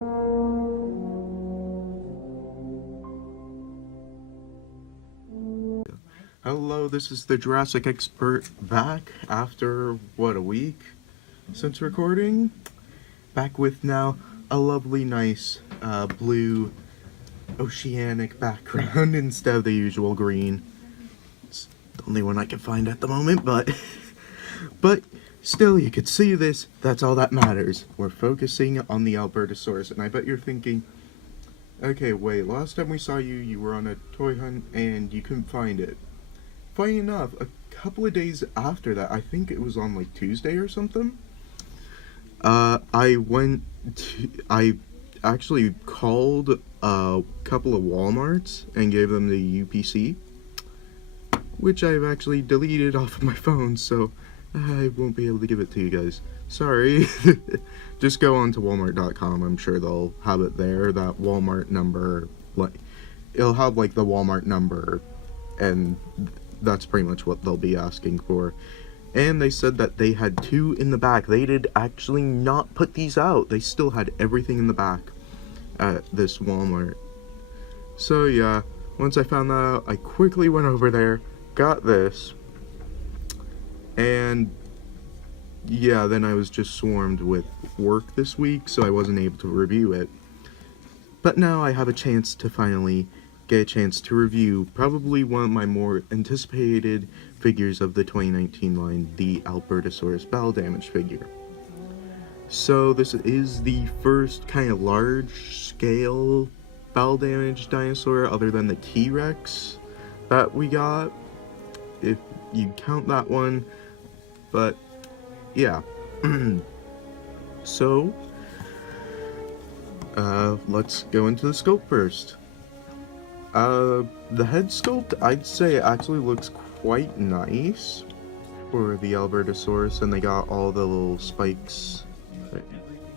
Hello, this is the Jurassic expert back after, what, a week since recording? Back with now a lovely, nice, blue, oceanic background instead of the usual green. It's the only one I can find at the moment, but still, you could see this. That's all that matters. We're focusing on the Albertosaurus, and I bet you're thinking, okay, wait, last time we saw you, you were on a toy hunt and you couldn't find it. Funny enough, a couple of days after that, I think it was on like Tuesday or something, I actually called a couple of Walmarts and gave them the UPC, which I've actually deleted off of my phone, so I won't be able to give it to you guys. Sorry. Just go on to walmart.com, I'm sure they'll have it there, that Walmart number, like, it'll have like the Walmart number, and that's pretty much what they'll be asking for. And they said that they had two in the back. They did actually not put these out. They still had everything in the back at this Walmart. So yeah, once I found that out, I quickly went over there, got this, and yeah, then I was just swarmed with work this week, so I wasn't able to review it. But now I have a chance to finally get a chance to review probably one of my more anticipated figures of the 2019 line, the Albertosaurus battle damage figure. So this is the first kind of large scale battle damage dinosaur other than the T-Rex that we got, if you count that one. But yeah. So let's go into the scope first. The head sculpt, I'd say, actually looks quite nice for the Albertosaurus, and they got all the little spikes,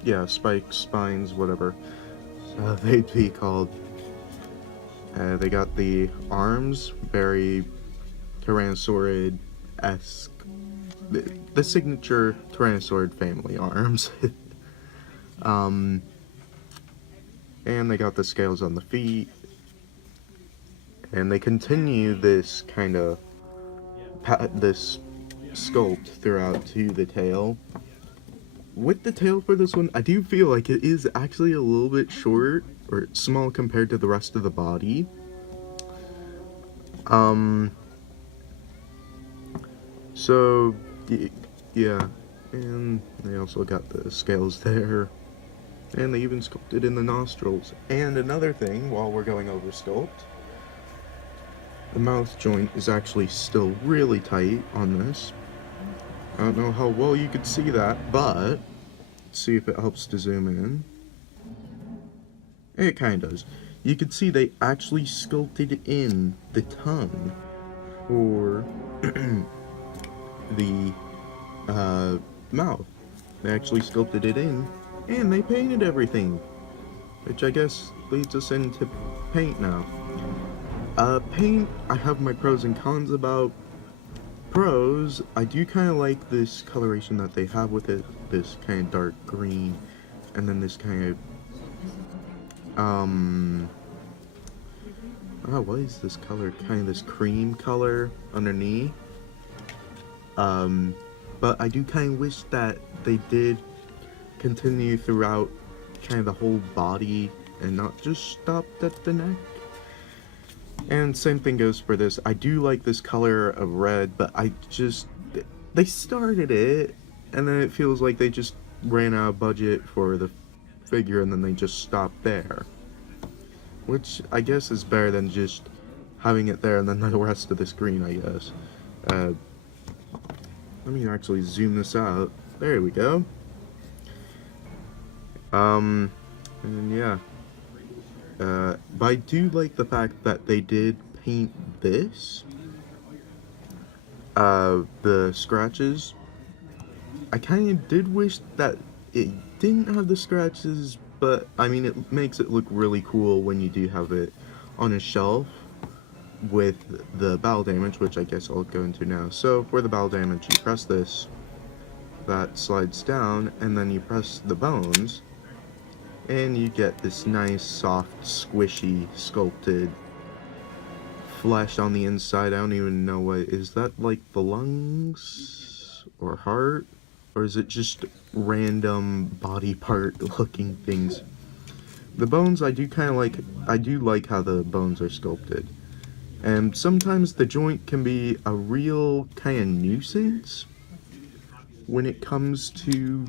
yeah, spikes, spines, whatever they'd be called. They got the arms, very Tyrannosaurid-esque, the signature Tyrannosaurid family arms. And they got the scales on the feet. And they continue this kind of this sculpt throughout to the tail. With the tail for this one, I do feel like it is actually a little bit short or small compared to the rest of the body. So yeah, and they also got the scales there, and they even sculpted in the nostrils. And another thing, while we're going over sculpt, the mouth joint is actually still really tight on this. I don't know how well you could see that, but let's see if it helps to zoom in. It kind of does. You can see they actually sculpted in the tongue for the mouth. They actually sculpted it in, and they painted everything, which I guess leads us into paint now. Paint, I have my pros and cons about. Pros, I do kind of like this coloration that they have with it, this kind of dark green, and then this kind of, what is this color? Kind of this cream color underneath. But I do kind of wish that they did continue throughout kind of the whole body and not just stopped at the neck. And same thing goes for this. I do like this color of red, but they started it, and then it feels like they just ran out of budget for the figure, and then they just stopped there. Which I guess is better than just having it there and then the rest of the screen, I guess. Let me actually zoom this out. There we go. And yeah. But I do like the fact that they did paint this. The scratches. I kind of did wish that it didn't have the scratches, but I mean, it makes it look really cool when you do have it on a shelf with the battle damage, which I guess I'll go into now. So for the battle damage, you press this, that slides down, and then you press the bones, And you get this nice, soft, squishy, sculpted flesh on the inside. I don't even know what is that, like the lungs or heart, or is it just random body part looking things? The bones, I do kind of like. I do like how the bones are sculpted, and sometimes the joint can be a real kind of nuisance when it comes to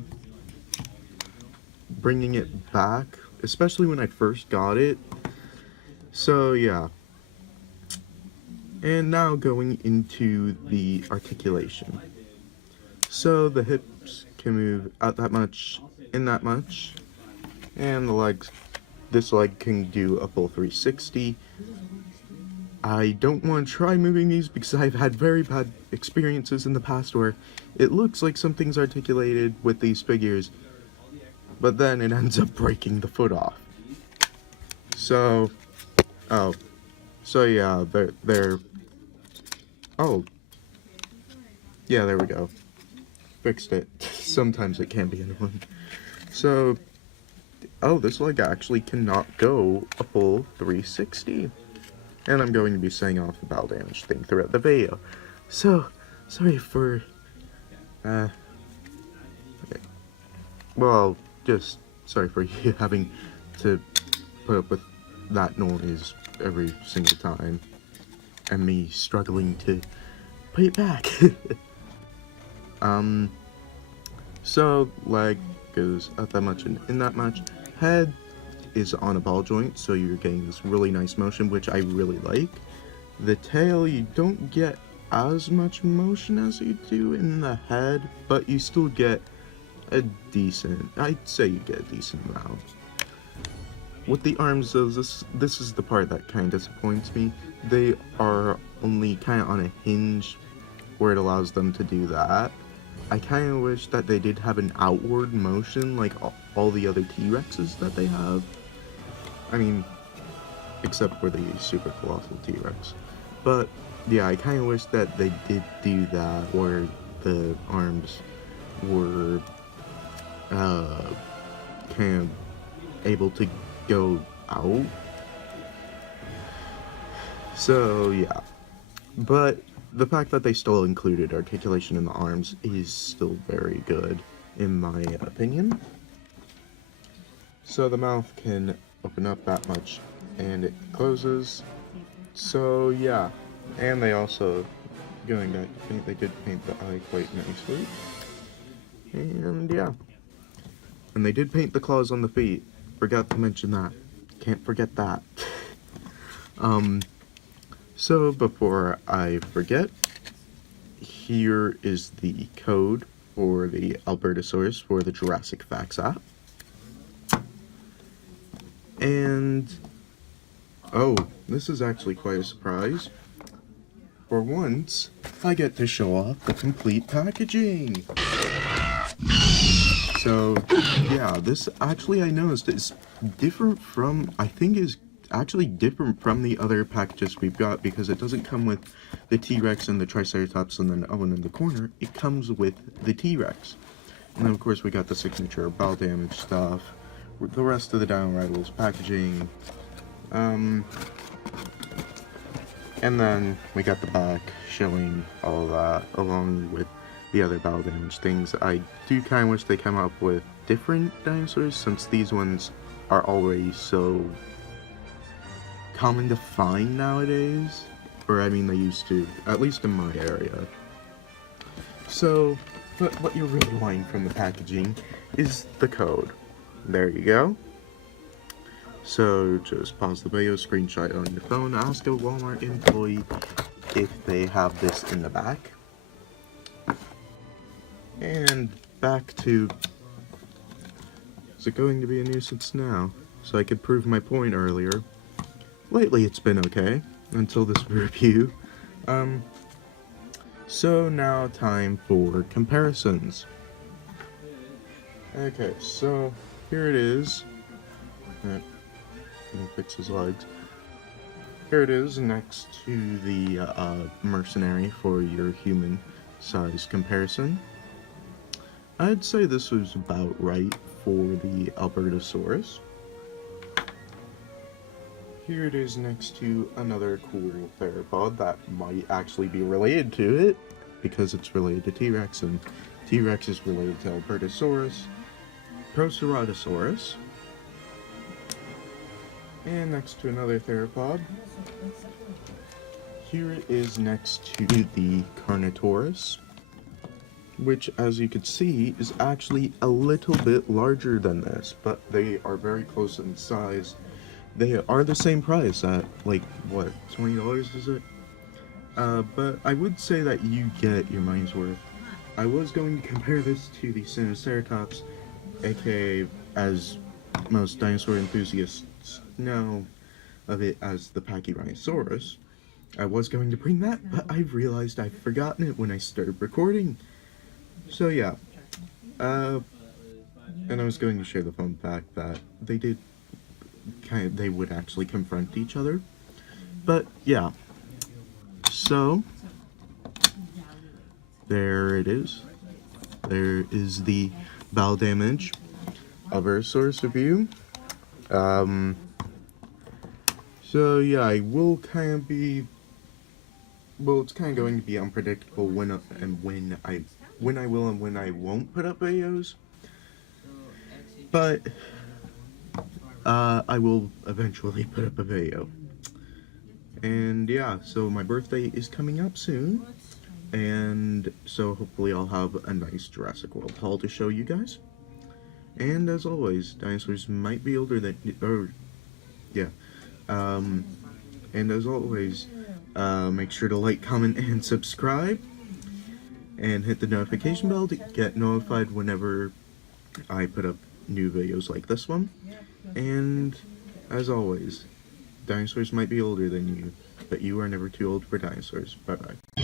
bringing it back, especially when I first got it. So yeah. And now going into the articulation. So the hips can move out that much, in that much, and the legs, this leg can do a full 360. I don't want to try moving these because I've had very bad experiences in the past where it looks like something's articulated with these figures, but then it ends up breaking the foot off. So, yeah, yeah, there we go. Fixed it. Sometimes it can be annoying. So, this leg actually cannot go a full 360. And I'm going to be saying off the bowel damage thing throughout the video. So, sorry for, okay. Well, just sorry for you having to put up with that noise every single time. And me struggling to put it back. So, leg goes out that much and in that much. Head is on a ball joint, so you're getting this really nice motion, which I really like. The tail, you don't get as much motion as you do in the head, but you still get a decent, I'd say you get a decent amount. With the arms, though, this is the part that kind of disappoints me. They are only kind of on a hinge where it allows them to do that. I kind of wish that they did have an outward motion like all the other T-Rexes that they have. I mean, except for the super colossal T-Rex. But yeah, I kind of wish that they did do that where the arms were kind of able to go out. So yeah, but the fact that they still included articulation in the arms is still very good, in my opinion. So the mouth can open up that much, and it closes. So yeah, and they also, going back to paint, they did paint the eye quite nicely. And yeah, and they did paint the claws on the feet. Forgot to mention that. Can't forget that. So before I forget, here is the code for the Albertosaurus for the Jurassic Facts app. And, this is actually quite a surprise. For once, I get to show off the complete packaging. So, yeah, this actually I noticed is different from, I think is actually different from the other packages we've got, because it doesn't come with the T-Rex and the Triceratops and then Owen in the corner. It comes with the T-Rex. And then of course we got the signature bowel damage stuff, the rest of the Dino Rivals packaging, and then we got the back showing all that along with the other bowel damage things. I do kind of wish they came up with different dinosaurs, since these ones are already so common to find nowadays, or I mean they used to, at least in my area. So, but what you're really wanting from the packaging is the code. There you go. So just pause the video, screenshot it on your phone, ask a Walmart employee if they have this in the back. And back to, is it going to be a nuisance now? So I could prove my point earlier. Lately it's been okay, until this review. So now time for comparisons. Okay, so here it is. Let me fix his legs. Here it is next to the mercenary for your human size comparison. I'd say this was about right for the Albertosaurus. here it is next to another cool theropod that might actually be related to it, because it's related to T-Rex, and T-Rex is related to Albertosaurus, Proceratosaurus, and next to another theropod. Here it is next to the Carnotaurus, which, as you can see, is actually a little bit larger than this, but they are very close in size. They are the same price at, like, what, $20 is it? But I would say that you get your money's worth. I was going to compare this to the Sinoceratops, aka, as most dinosaur enthusiasts know of it, as the Pachyrhinosaurus. I was going to bring that, but I realized I've forgotten it when I started recording. So yeah, and I was going to share the fun fact that they would actually confront each other. But yeah, so there it is. There is the bow damage of our source review. So yeah, I will kind of be, well, it's kind of going to be unpredictable when I will and when I won't put up videos. But I will eventually put up a video. And yeah, so my birthday is coming up soon, and so hopefully I'll have a nice Jurassic World haul to show you guys. And as always, dinosaurs might be older than, and as always, make sure to like, comment, and subscribe, and hit the notification bell to get notified whenever I put up new videos like this one. And as always, dinosaurs might be older than you, but you are never too old for dinosaurs. Bye bye.